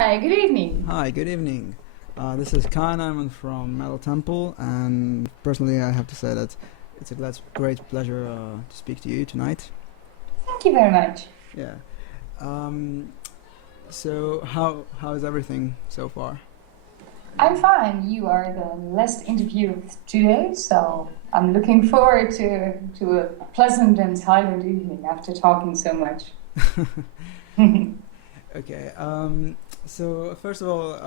Hi, good evening. Hi, good evening. This is Khan. I'm from Metal Temple, and personally, I have to say that it's a great pleasure to speak to you tonight. Thank you very much. Yeah. Um, so, how is everything so far? I'm fine. You are the last interview of today, so I'm looking forward to a pleasant and silent evening after talking so much. Okay. So first of all,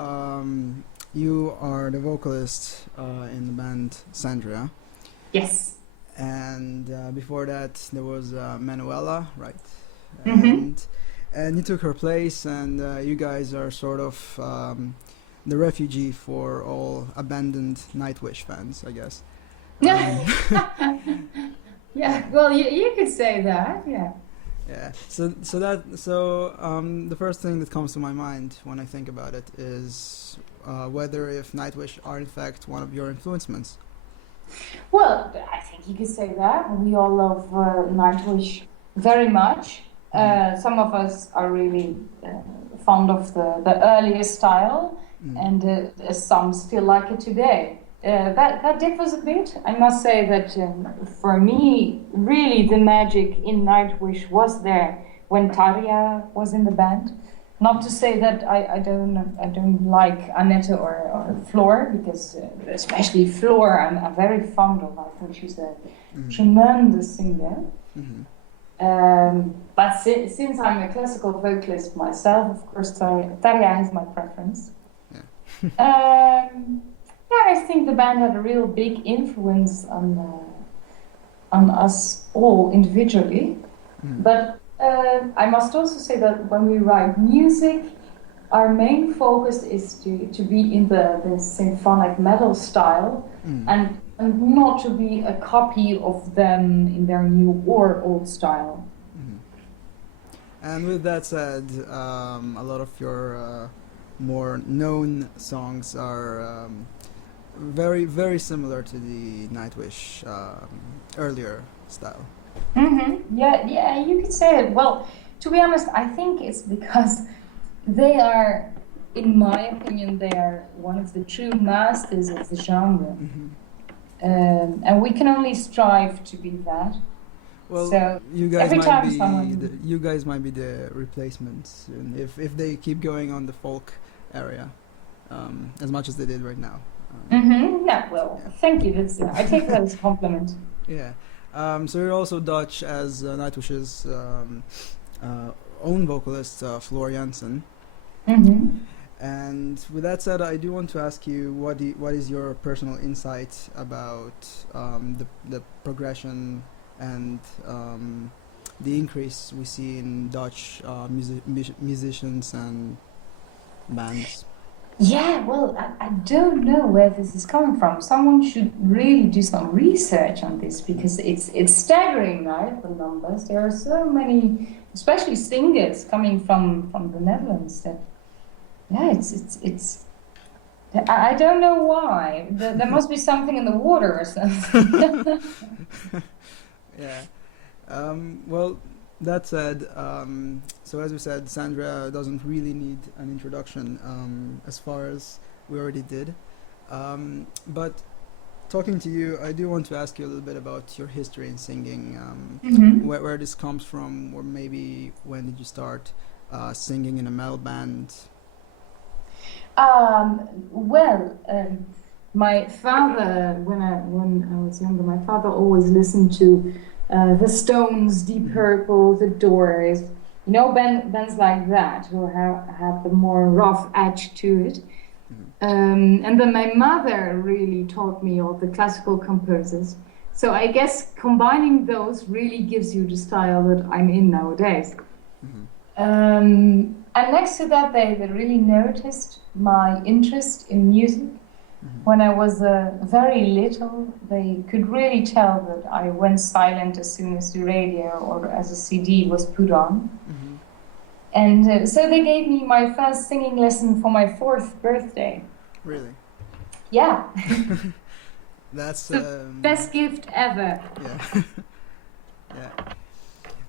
you are the vocalist in the band Xandria, Yes. and before that there was Manuela, right? Mm-hmm. And you took her place, and you guys are sort of the refugee for all abandoned Nightwish fans, I guess. Yeah, well, you could say that, yeah. Yeah. The first thing that comes to my mind when I think about it is whether if Nightwish are in fact one of your influences. Well, I think you could say that. We all love Nightwish very much. Some of us are really fond of the earlier style, and some still like it today. That differs a bit. I must say that for me, really the magic in Nightwish was there when Tarja was in the band. Not to say that I don't like Annette or Floor, because especially Floor I'm very fond of. I think she's a tremendous singer. But since I'm a classical vocalist myself, of course, Tarja has my preference. Yeah, I think the band had a real big influence on us all individually. But I must also say that when we write music, our main focus is to be in the symphonic metal style and not to be a copy of them in their new or old style. And with that said, a lot of your more known songs are very, very similar to the Nightwish earlier style. Yeah, you could say it. Well, to be honest, I think it's because they are, in my opinion, they are one of the true masters of the genre. And we can only strive to be that. Well, So you guys every might time be someone... you guys might be the replacements soon if they keep going on the folk area as much as they did right now. Yeah, well, thank you. That's, I take that as a compliment. Yeah. So you're also Dutch as Nightwish's own vocalist, Floor Jansen. And with that said, I do want to ask you what is your personal insight about the progression and the increase we see in Dutch musicians and bands? Yeah, well, I don't know where this is coming from. Someone should really do some research on this because it's staggering, right? The numbers. There are so many, especially singers coming from the Netherlands. That yeah, it's. I don't know why. There must be something in the water or something. Yeah. Well, that said, so as we said, Sandra doesn't really need an introduction as far as we already did. But talking to you, I do want to ask you a little bit about your history in singing, where this comes from, or maybe when did you start singing in a metal band? Well, my father, when I was younger, my father always listened to the Stones, Deep Purple, the Doors, you know, bands like that who have the more rough edge to it. And then my mother really taught me all the classical composers. So I guess combining those really gives you the style that I'm in nowadays. And next to that, they really noticed my interest in music. When I was very little, they could really tell that I went silent as soon as the radio or as a CD was put on. And so they gave me my first singing lesson for my 4th birthday. Really? Yeah. That's the best gift ever. Yeah.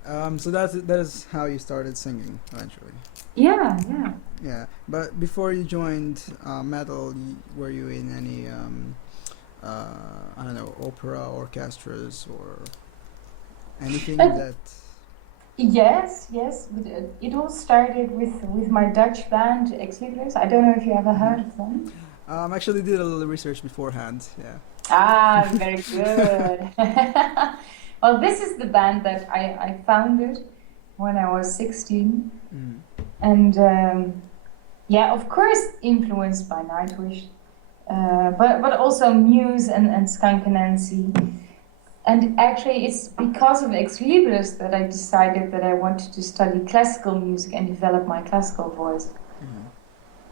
Yeah. So that is how you started singing eventually. Yeah. Yeah, but before you joined metal, were you in any I don't know, opera orchestras or anything that? Yes, yes. But, it all started with my Dutch band, Libris. I don't know if you ever heard of them. Actually did a little research beforehand. Yeah. Ah, very good. Well, this is the band that I founded when I was 16. Mm. And yeah, of course, influenced by Nightwish, but also Muse and Skunk Anansie. And actually, it's because of Ex Libris that I decided that I wanted to study classical music and develop my classical voice.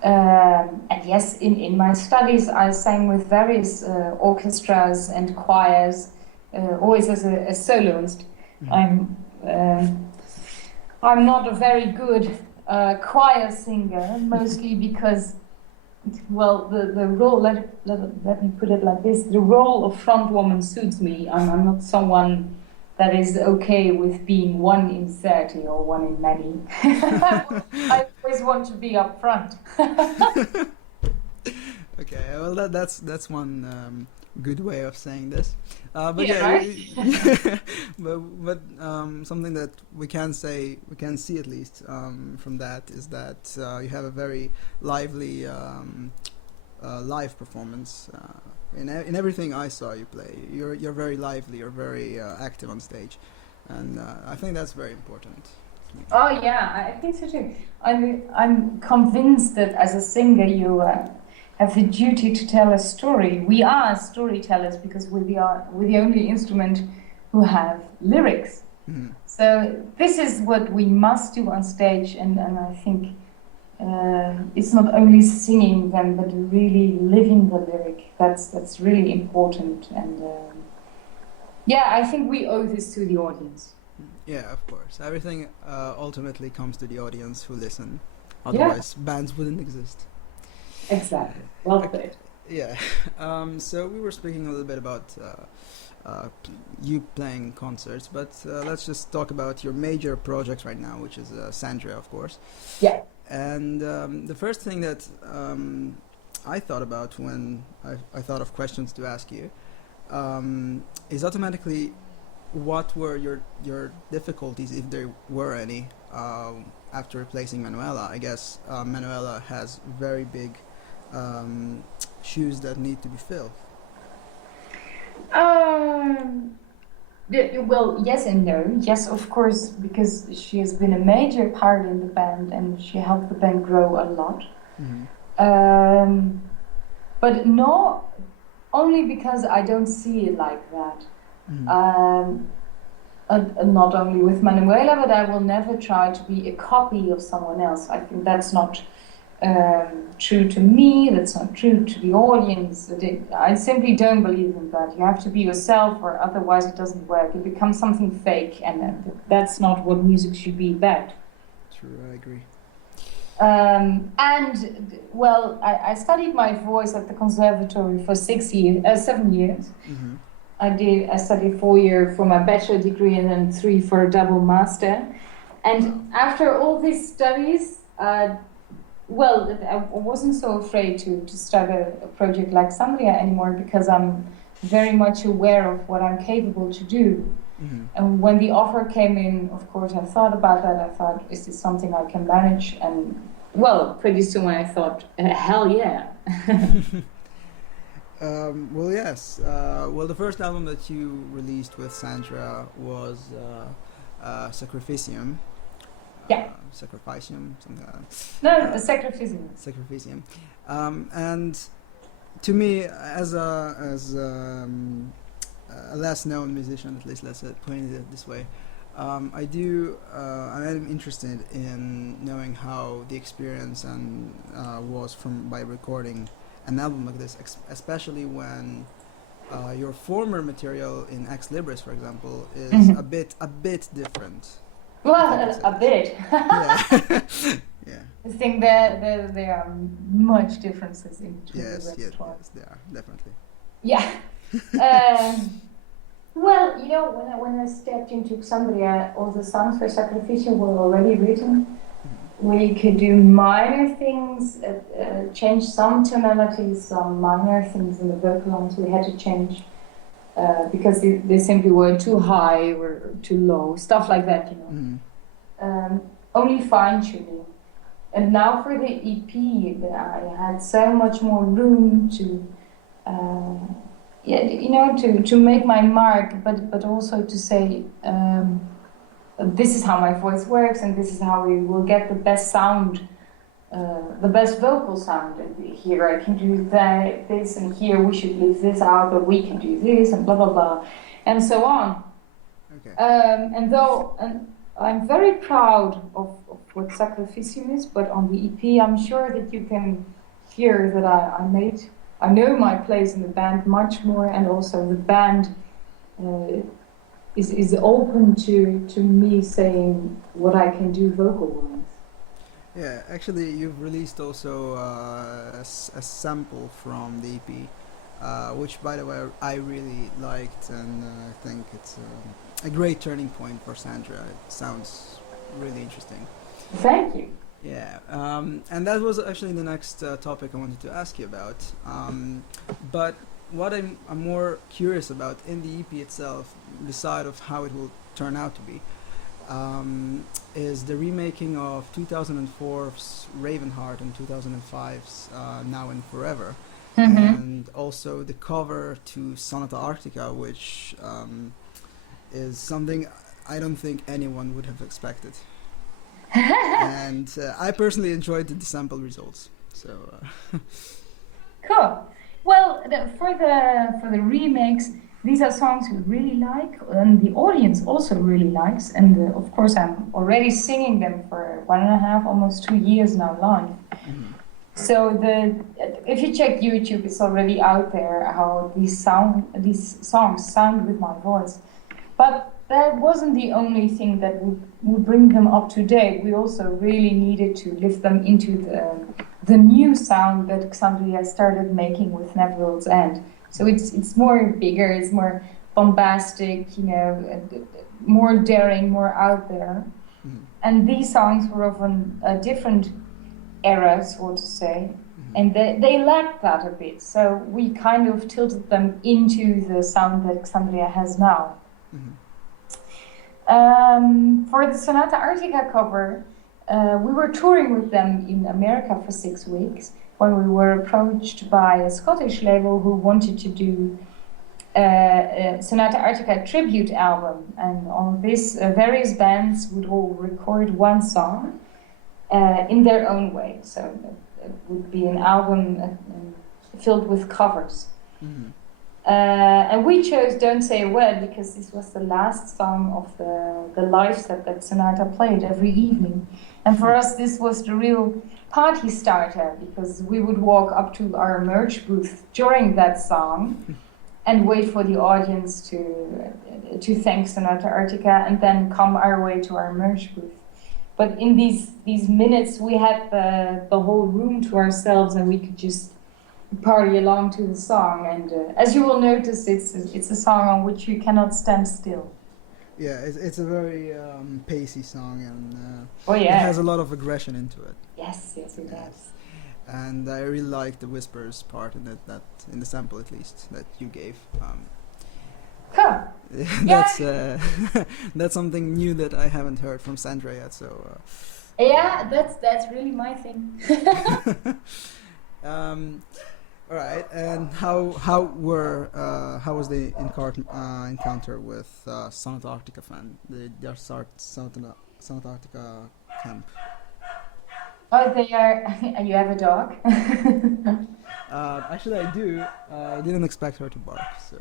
And yes, in my studies, I sang with various orchestras and choirs, always as a soloist. I'm not a very good choir singer, mostly because, well, the role, let me put it like this, the role of front woman suits me. I'm not someone that is okay with being one in 30 or one in many. I always want to be up front. Okay, well that's one good way of saying this. But yeah, right? but something that we can see at least from that is that you have a very lively live performance. In everything I saw you play, you're very lively, you're very active on stage, and I think that's very important. Oh yeah, I think so too. I'm convinced that as a singer you have the duty to tell a story. We are storytellers because we're the only instrument who have lyrics. Mm-hmm. So this is what we must do on stage, and I think it's not only singing them, but really living the lyric. That's really important, and yeah, I think we owe this to the audience. Yeah, of course. Everything ultimately comes to the audience who listen. Otherwise, bands wouldn't exist. Exactly. Well put. Yeah. So we were speaking a little bit about you playing concerts, but let's just talk about your major project right now, which is Xandria, of course. Yeah. And the first thing that I thought about when I thought of questions to ask you is automatically, what were your difficulties, if there were any, after replacing Manuela? I guess Manuela has very big shoes that need to be filled. Well, yes and no. Yes, of course, because she has been a major part in the band and she helped the band grow a lot. Mm-hmm. But no, only because I don't see it like that. Mm-hmm. Not only with Manuela, but I will never try to be a copy of someone else. I think that's not true to me, that's not true to the audience. I simply don't believe in that. You have to be yourself, or otherwise it doesn't work. It becomes something fake, and that's not what music should be about. True, I agree. And well, I studied my voice at the conservatory for 7 years. Mm-hmm. I studied 4 years for my bachelor degree and then 3 for a double master. And after all these studies, well, I wasn't so afraid to start a project like Xandria anymore, because I'm very much aware of what I'm capable to do. Mm-hmm. And when the offer came in, of course, I thought about that. I thought, is this something I can manage? And well, pretty soon I thought, hell yeah. Well, yes. Well, the first album that you released with Xandria was Sacrificium. Yeah. Sacrificium, something like that. No, Sacrificium. Sacrificium. And to me, as a less known musician, at least let's put it this way, I'm interested in knowing how the experience and was by recording an album like this, especially when your former material in Ex Libris, for example, is Mm-hmm. a bit different. Well, a bit. Yeah. Yeah. I think there are much differences in between the repertoire. Yes, they are, definitely. Yeah. Well, you know, when I stepped into Xandria, all the songs for Sacrificium were already written. we could do minor things, change some tonalities, some minor things in the vocal lines we had to change because they simply were too high or too low, stuff like that, you know. Only fine tuning. And now for the EP, I had so much more room to, to make my mark, but also to say, this is how my voice works, and this is how we will get the best sound, the best vocal sound. And here I can do this, and here we should leave this out, but we can do this, and blah blah blah, and so on. Okay. And I'm very proud of what Sacrificium is, but on the EP, I'm sure that you can hear that I know my place in the band much more, and also the band is open to me saying what I can do vocal-wise. Yeah, actually, you've released also a sample from the EP, which, by the way, I really liked, and I think it's a great turning point for Xandria. It sounds really interesting. Thank you. Yeah, and that was actually the next topic I wanted to ask you about. But what I'm more curious about in the EP itself, beside of how it will turn out to be, is the remaking of 2004's Ravenheart and 2005's Now and Forever, and also the cover to Sonata Arctica, which is something I don't think anyone would have expected. And I personally enjoyed the sample results. So cool. Well, for the remakes, these are songs we really like, and the audience also really likes. And of course, I'm already singing them for 1.5, almost 2 years now live. So if you check YouTube, it's already out there how these songs sound with my voice. But that wasn't the only thing that would bring them up to date. We also really needed to lift them into the new sound that Xandria started making with Neverworld's End. So it's more bigger, it's more bombastic, more daring, more out there. And these songs were of a different era, so to say, and they lacked that a bit. So we kind of tilted them into the sound that Xandria has now. For the Sonata Arctica cover, we were touring with them in America for 6 weeks when we were approached by a Scottish label who wanted to do a Sonata Arctica tribute album. And on this, various bands would all record one song in their own way. So it would be an album filled with covers. And we chose Don't Say a Word because this was the last song of the live set that Sonata played every evening. And for us, this was the real party starter because we would walk up to our merch booth during that song and wait for the audience to thank Sonata Arctica and then come our way to our merch booth. But in these minutes, we had the whole room to ourselves and we could just party along to the song, and as you will notice, it's a song on which you cannot stand still. Yeah, it's a very pacey song, and it has a lot of aggression into it. Yes, it does. And I really like the whispers part in it, that in the sample at least that you gave. Cool. That's that's something new that I haven't heard from Xandria yet. So yeah, that's really my thing. All right, and how was the encounter with Sonata Arctica fan, their Sonata Arctica camp? Oh, they are. You have a dog? Actually, I do. I didn't expect her to bark, so.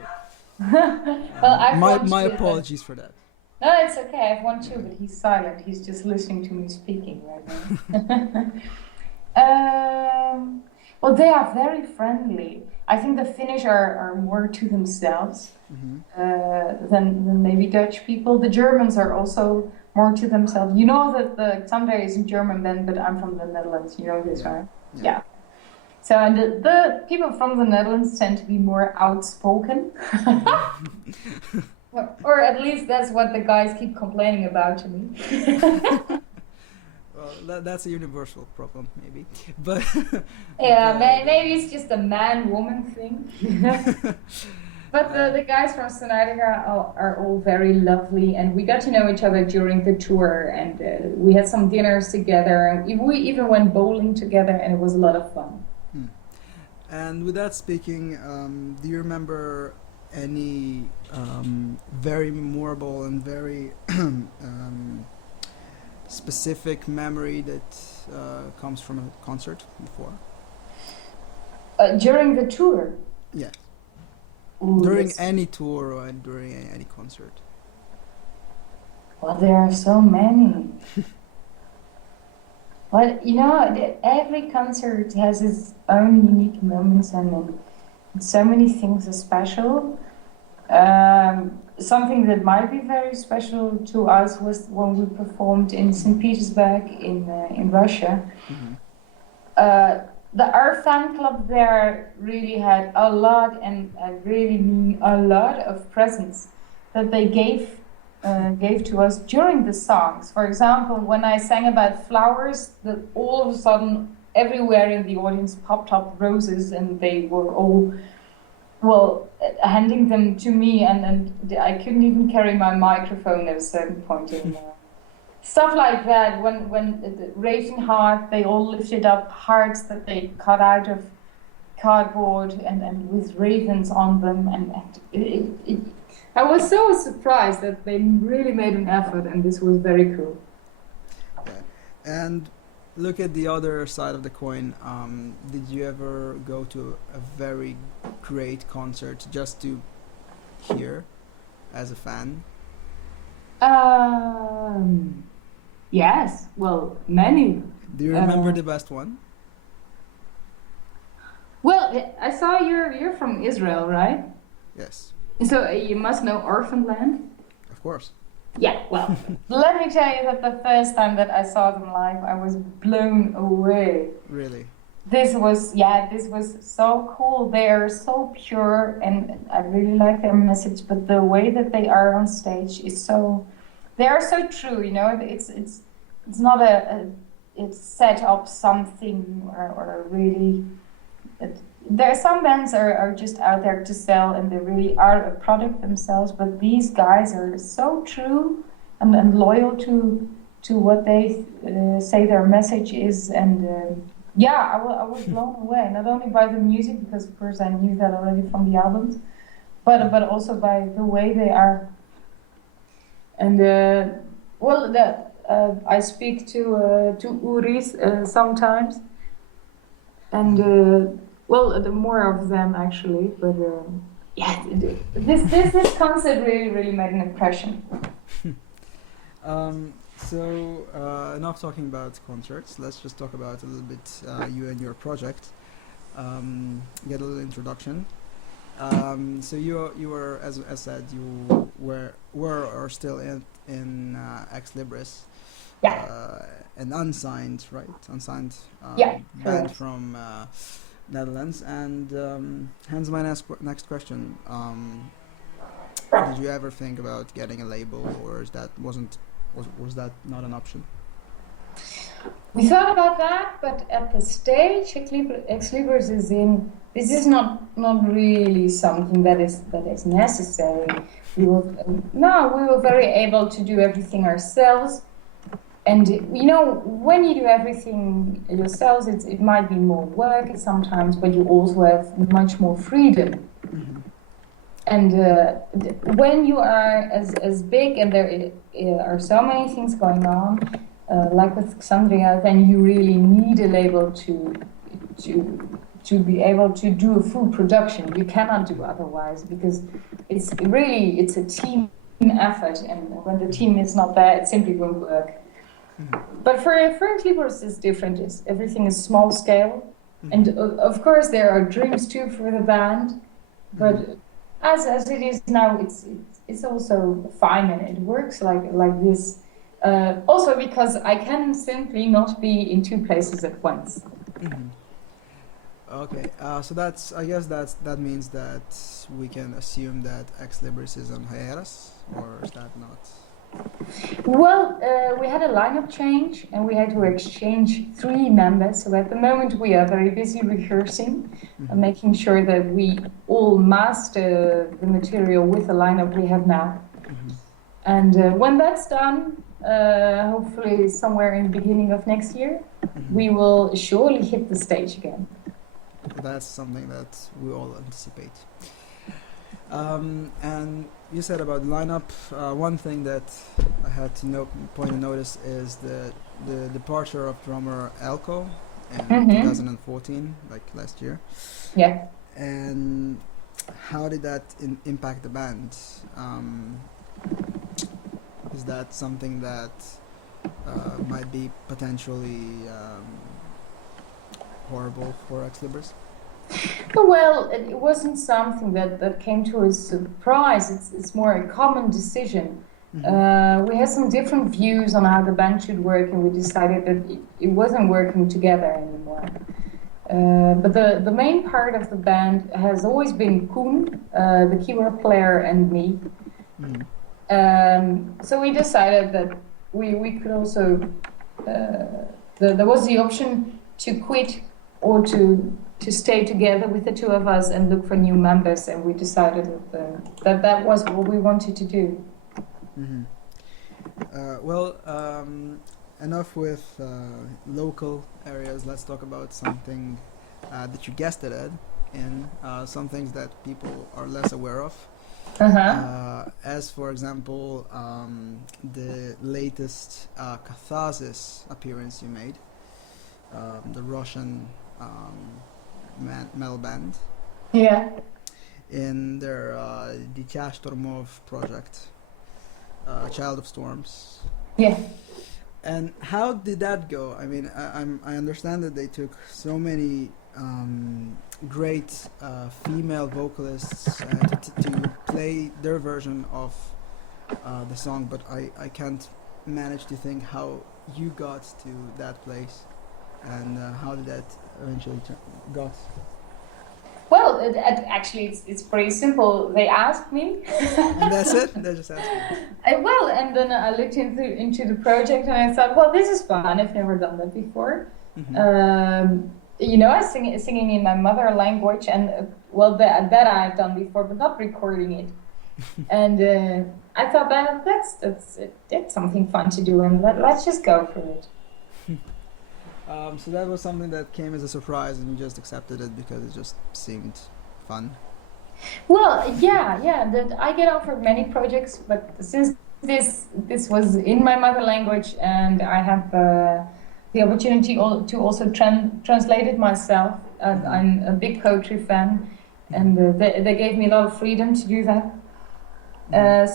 Well, my apologies for that. No, it's okay. I have one too, but he's silent. He's just listening to me speaking right now. Well, they are very friendly. I think the Finnish are more to themselves than maybe Dutch people. The Germans are also more to themselves. You know that the Xandria is a German band, but I'm from the Netherlands. You know this, right? Yeah. So and the people from the Netherlands tend to be more outspoken. Or at least that's what the guys keep complaining about to me. Well, that's a universal problem, maybe. But Yeah, maybe it's just a man-woman thing. But the guys from Xandria are all very lovely, and we got to know each other during the tour, and we had some dinners together, and we even went bowling together, and it was a lot of fun. And with that speaking, do you remember any very memorable and very specific memory that comes from a concert before? During the tour? Yeah. Ooh, during any tour or during any concert? Well, there are so many. Well, you know, every concert has its own unique moments, and so many things are special. Something that might be very special to us was when we performed in St. Petersburg in Russia. Mm-hmm. Our fan club there really had a lot, and I really mean a lot, of presents that they gave to us during the songs. For example, when I sang about flowers, that all of a sudden everywhere in the audience popped up roses, and they were all, well, handing them to me, and I couldn't even carry my microphone at a certain point in stuff like that. When the Raging Heart, they all lifted up hearts that they cut out of cardboard and with ravens on them, and I was so surprised that they really made an effort, and this was very cool. Okay. And look at the other side of the coin. Did you ever go to a very great concert just to hear as a fan? Yes, well, many. Do you remember the best one? Well, I saw you're from Israel, right? Yes. So you must know Orphan Land? Of course. Yeah, well, let me tell you that the first time that I saw them live, I was blown away. Really? This was so cool. They are so pure, and I really like their message, but the way that they are on stage is so, they are so true, you know. It's not it's set up something or really, there are some bands are just out there to sell, and they really are a product themselves, but these guys are so true and loyal to what they say their message is, and yeah, I was blown away, not only by the music, because of course I knew that already from the albums, but also by the way they are. And well, I speak to Uris sometimes, and well, the more of them actually, but yeah, this concert really made an impression. So enough talking about concerts. Let's just talk about a little bit you and your project. Get a little introduction. So you were, as said, you were or still in Ex Libris. Yeah. An unsigned, right? Unsigned yeah, band from Netherlands. And hence my next question. Did you ever think about getting a label, or is that was that not an option? We thought about that, but at the stage Ex Libris is in, this is not really something that is necessary. We were very able to do everything ourselves, and you know, when you do everything yourselves, it might be more work sometimes, but you also have much more freedom. Mm-hmm. And when you are as big, and there are so many things going on, like with Xandria, then you really need a label to be able to do a full production. You cannot do otherwise, because it's a team effort, and when the team is not there, it simply won't work. Mm-hmm. But for Ex Libris, it's different. Everything is small scale, mm-hmm. And of course there are dreams too for the band, but. Mm-hmm. As it is now, it's also fine, and it works like this. Also because I can simply not be in two places at once. Mm-hmm. Okay, so I guess that means that we can assume that Ex Libris is on hiatus, or is that not? Well, we had a lineup change and we had to exchange 3 members. So at the moment we are very busy rehearsing and making sure that we all master the material with the lineup we have now. And when that's done, hopefully somewhere in the beginning of next year, we will surely hit the stage again. That's something that we all anticipate. And you said about lineup. One thing that I had to point and notice is the departure of drummer Elko in 2014, like last year. Yeah. And how did that impact the band? Is that something that might be potentially horrible for ex-Libris? Well, it wasn't something that came to a surprise. It's more a common decision. We had some different views on how the band should work, and we decided that it wasn't working together anymore. But the main part of the band has always been Koen, the keyboard player, and me. So we decided that we could also, there was the option to quit or to stay together with the two of us and look for new members, and we decided that was what we wanted to do. Enough with local areas. Let's talk about something that you guessed it, Ed, in some things that people are less aware of. As for example, the latest Catharsis appearance you made, the Russian metal band. Yeah. In their Ditya Stormov project, Child of Storms. Yeah. And how did that go? I mean, I understand that they took so many great female vocalists to play their version of the song, but I can't manage to think how you got to that place and how did that eventually got. Well, actually, it's pretty simple. They asked me. And that's it? They just asked me. And then I looked into the project and I thought, well, this is fun. I've never done that before. I singing in my mother language, and that I've done before, but not recording it. And I thought that's something fun to do, and let's just go for it. So that was something that came as a surprise, and you just accepted it because it just seemed fun. Well, yeah. That I get offered many projects, but since this was in my mother language, and I have the opportunity to also translate it myself. I'm a big poetry fan, and they gave me a lot of freedom to do that.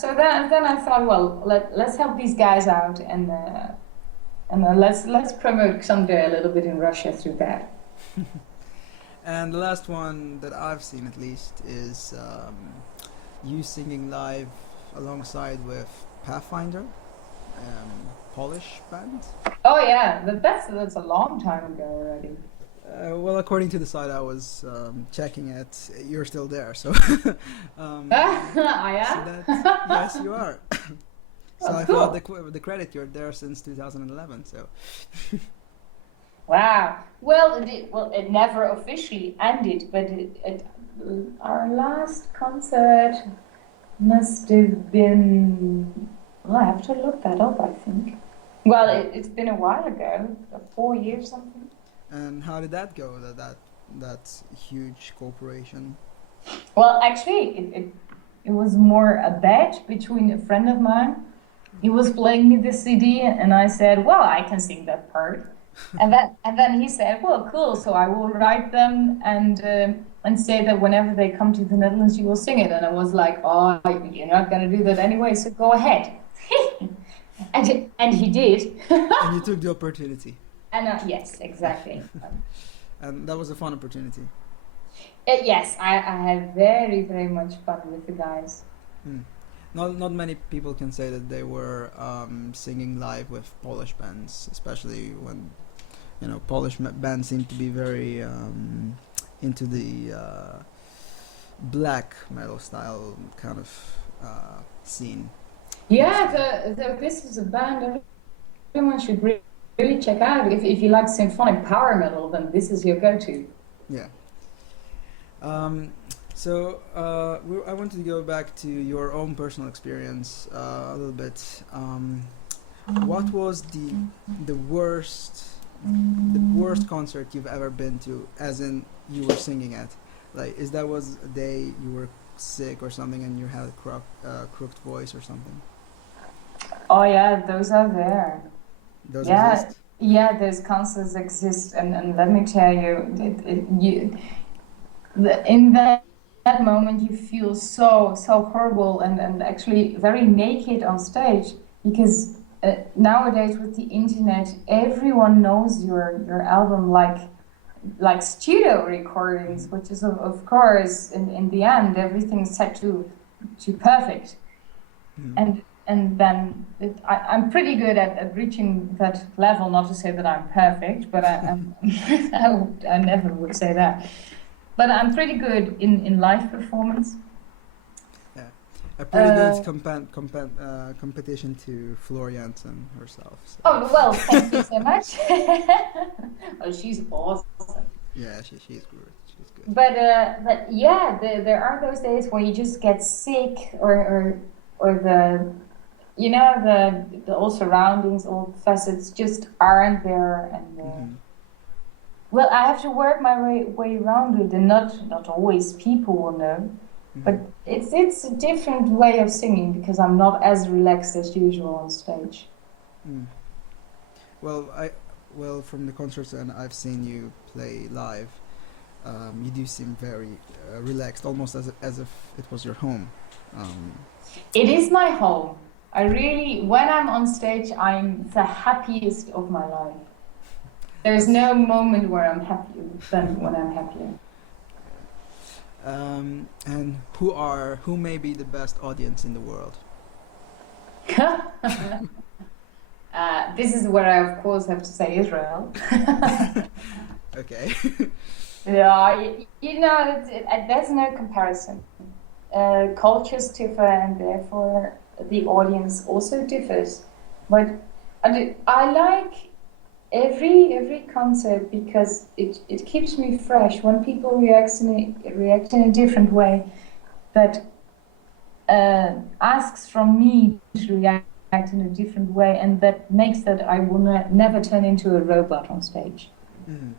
So then I thought, well, let's help these guys out, and let's promote Xandria a little bit in Russia through that. And the last one that I've seen, at least, is you singing live alongside with Pathfinder, Polish band. Oh yeah, that's a long time ago already. Well, according to the site I was checking it, you're still there, so... I am? Yes, you are. So I cool. thought the credit, you're there since 2011, so... Wow. Well, it never officially ended, but our last concert must have been... Well, I have to look that up, I think. Well, it's been a while ago, 4 years something. And how did that go, that huge corporation? Well, actually, it was more a bet between a friend of mine. He was playing me the CD, and I said, well, I can sing that part. and then he said, well, cool, so I will write them and say that whenever they come to the Netherlands, you will sing it. And I was like, oh, you're not going to do that anyway, so go ahead. and he did. And you took the opportunity. And yes, exactly. And that was a fun opportunity. Yes, I had very, very much fun with the guys. Not many people can say that they were singing live with Polish bands, especially when Polish bands seem to be very into the black metal style kind of scene. Yeah, this is a band everyone should really check out. If you like symphonic power metal, then this is your go-to. Yeah. Um, I wanted to go back to your own personal experience a little bit. What was the worst concert you've ever been to, as in you were singing at? Like, is that was a day you were sick or something and you had a crooked voice or something? Oh yeah, those are there. Those Yeah, exist? yeah, those concerts exist, and let me tell you, in that moment you feel so horrible and actually very naked on stage because nowadays with the internet, everyone knows your album like studio recordings, which is of course in the end everything's set to perfect. Mm. And then I'm pretty good at reaching that level. Not to say that I'm perfect, but I'm I never would say that. But I'm pretty good in live performance. Yeah, a pretty good Uh, competition to Floor Jansen herself. So. oh well, thank you so much. Oh, she's awesome. Yeah, she's good. She's good. But yeah, there are those days where you just get sick, or the the all surroundings, all facets just aren't there, and Mm-hmm. well, I have to work my way around it, and not always people will know. Mm-hmm. But it's a different way of singing because I'm not as relaxed as usual on stage. Mm. Well, from the concerts and I've seen you play live, you do seem very relaxed, almost as if it was your home. Um, It is my home. I really, when I'm on stage, I'm the happiest of my life. There's that's no moment where I'm happier than when I'm happier. and who may be the best audience in the world? This is where I, of course, have to say Israel. Okay. Yeah, there's no comparison. Cultures differ, and therefore the audience also differs. But I like every concert because it keeps me fresh when people react in a different way. That asks from me to react in a different way, and that makes that I will never turn into a robot on stage. Mhm.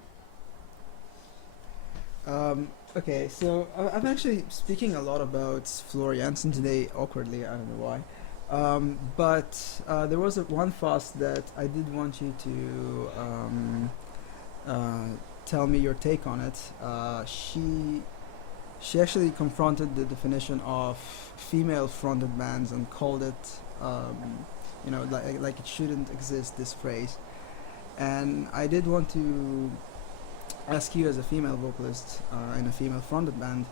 Okay, so I'm actually speaking a lot about Floor Jansen today, awkwardly, I don't know why. But there was one fast that I did want you to uh, tell me your take on it. She actually confronted the definition of female-fronted bands and called it, like it shouldn't exist, this phrase. And I did want to ask you, as a female vocalist in a female-fronted band,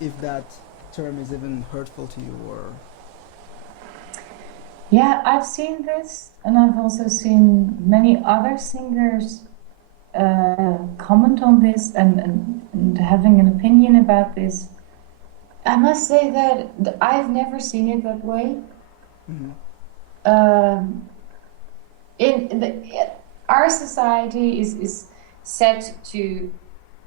if that term is even hurtful to you, or Yeah, I've seen this, and I've also seen many other singers comment on this and having an opinion about this. I must say that I've never seen it that way. mm-hmm. Um, in the, our society is set to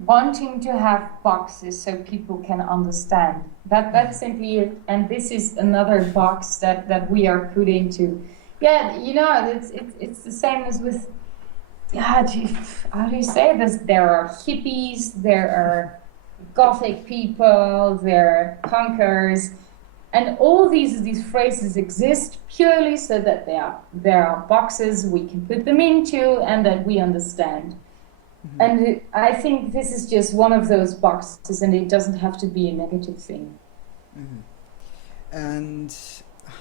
wanting to have boxes so people can understand. That's simply it. And this is another box that we are put into. Yeah, it's the same as with, yeah, how do you say this? There are hippies, there are gothic people, there are punkers, and all these phrases exist purely so that there are boxes we can put them into and that we understand. Mm-hmm. And I think this is just one of those boxes, and it doesn't have to be a negative thing. Mm-hmm. And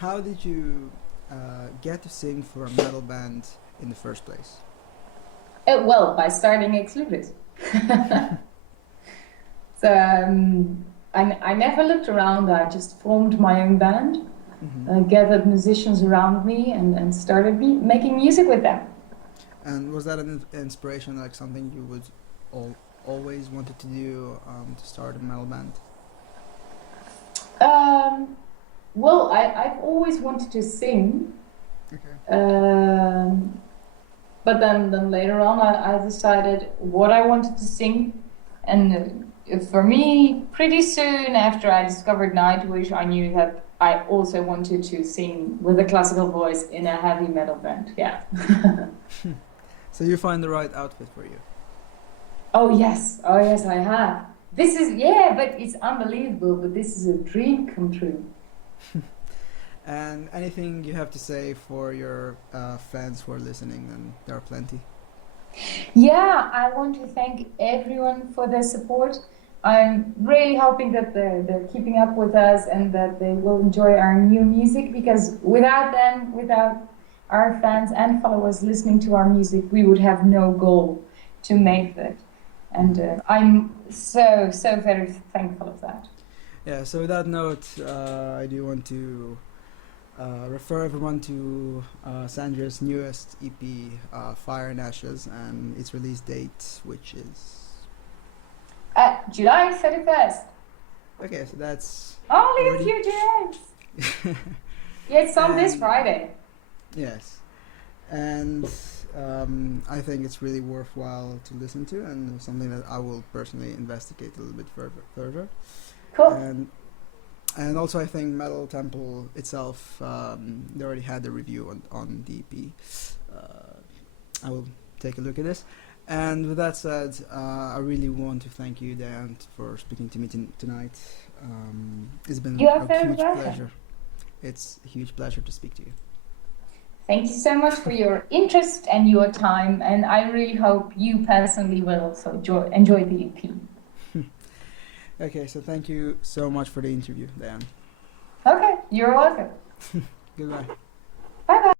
how did you get to sing for a metal band in the first place? Well, by starting Ex Libris. So I never looked around. I just formed my own band, Mm-hmm. gathered musicians around me, and started making music with them. And was that an inspiration, like something you would always wanted to do, to start a metal band? Um, Well, I've always wanted to sing. Okay. But then later on, I decided what I wanted to sing. And for me, pretty soon after I discovered Nightwish, I knew that I also wanted to sing with a classical voice in a heavy metal band. Yeah. So you find the right outfit for you. Oh yes, I have. This is, yeah, but it's unbelievable. But this is a dream come true. And anything you have to say for your fans who are listening, and there are plenty. Yeah, I want to thank everyone for their support. I'm really hoping that they're keeping up with us and that they will enjoy our new music, because without them, without our fans and followers listening to our music, we would have no goal to make that. And I'm so very thankful of that. Yeah, so with that note, I do want to refer everyone to Xandria's newest EP, Fire and Ashes, and its release date, which is... July 31st. Okay, so that's... Only already... a few days. Yeah, it's on this Friday. Yes. And I think it's really worthwhile to listen to, and something that I will personally investigate a little bit further. Cool. And also, I think Metal Temple itself, they already had a review on the EP. I will take a look at this. And with that said, I really want to thank you, Dianne, for speaking to me tonight. It's been a huge pleasure. It's a huge pleasure to speak to you. Thank you so much for your interest and your time, and I really hope you personally will also enjoy the EP. Okay, so thank you so much for the interview, Dianne. Okay, you're welcome. Goodbye. Bye-bye.